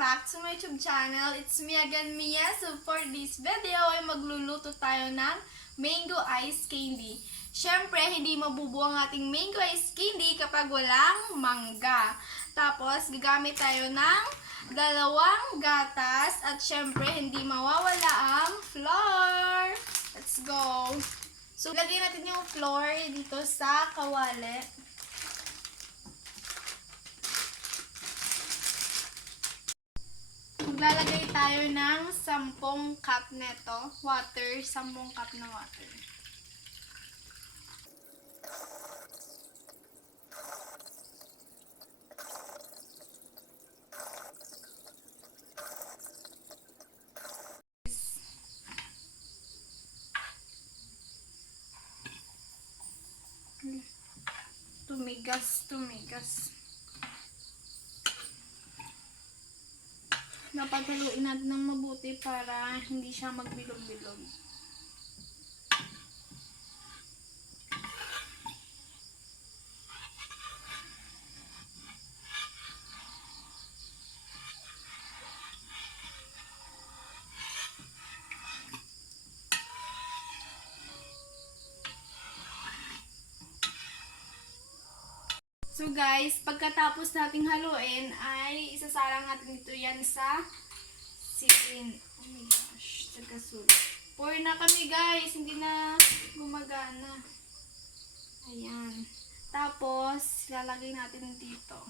back to my YouTube channel. It's me again, Mia. So for this video ay magluluto tayo ng mango ice candy. Syempre, hindi mabubuo ang ating mango ice candy kapag walang mangga. Tapos, gagamit tayo ng 2 gatas at syempre, hindi mawawala ang flour. Let's go! So, lagyan natin yung flour dito sa kawali. Maglalagay tayo ng 10 cup neto. Water, 10 cup na water. Tumigas. Dapat haluin natin ng mabuti para hindi siya magbilog-bilog. So guys, pagkatapos nating haluin ay isasalang natin dito yan sa silin. Oh my gosh, tagasulit. Pour na kami guys, hindi na gumagana. Ayan. Tapos, lalagay natin dito.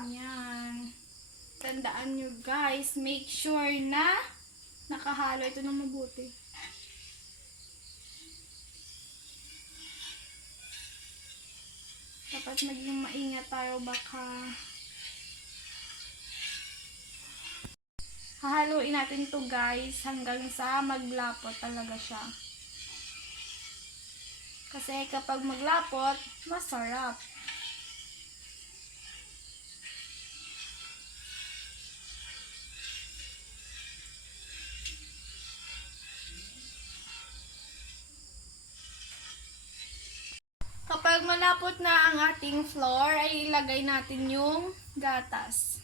Ayan. Tandaan nyo guys, make sure na nakahalo ito ng mabuti. Dapat maging maingat tayo, baka hahaluin natin to guys hanggang sa maglapot talaga siya. Kasi kapag maglapot, masarap. Kapag malapot na ang ating flour, ay ilagay natin yung gatas.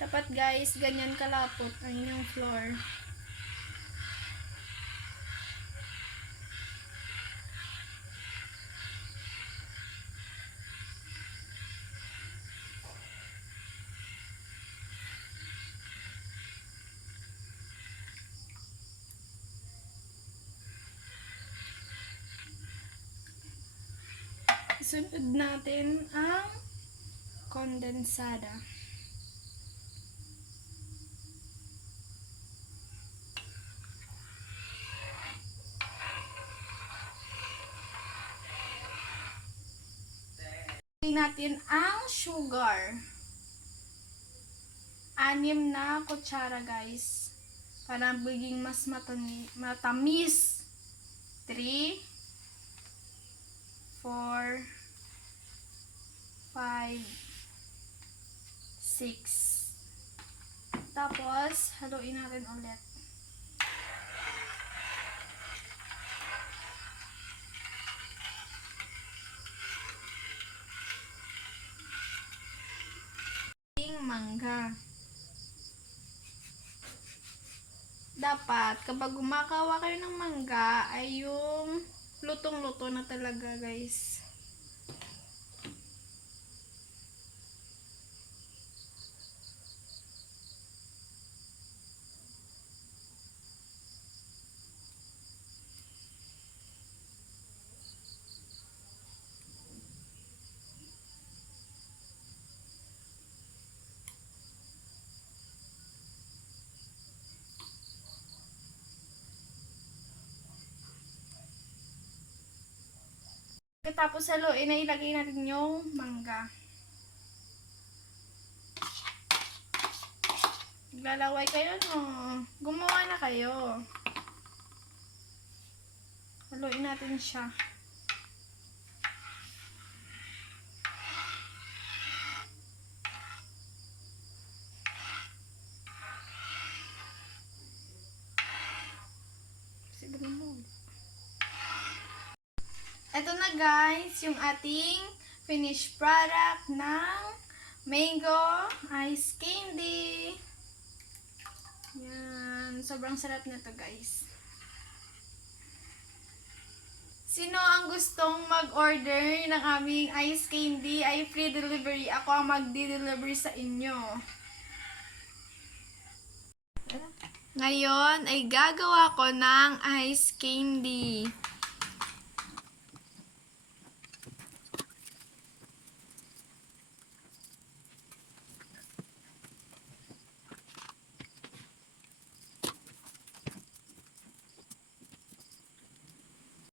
Dapat guys, ganyan kalapot ang inyong flour. Sunod natin ang kondensada. Ilagay natin ang sugar. 6 na kutsara guys. Para maging mas matamis. 3, 4, 5, 6. Tapos, haluin natin ulit. Mangga. Dapat, kapag gumagawa kayo ng mangga, ay yung lutong-luto na talaga guys. Tapos haluin na ilagay natin yung mangga. Naglalaway kayo, no? Gumawa na kayo. Haluin natin siya. na guys yung ating finished product ng mango ice candy. Yan. Sobrang sarap na to guys. Sino ang gustong mag-order ng aming ice candy ay free delivery. Ako ang magdi-deliver sa inyo. Ngayon ay gagawa ko ng ice candy.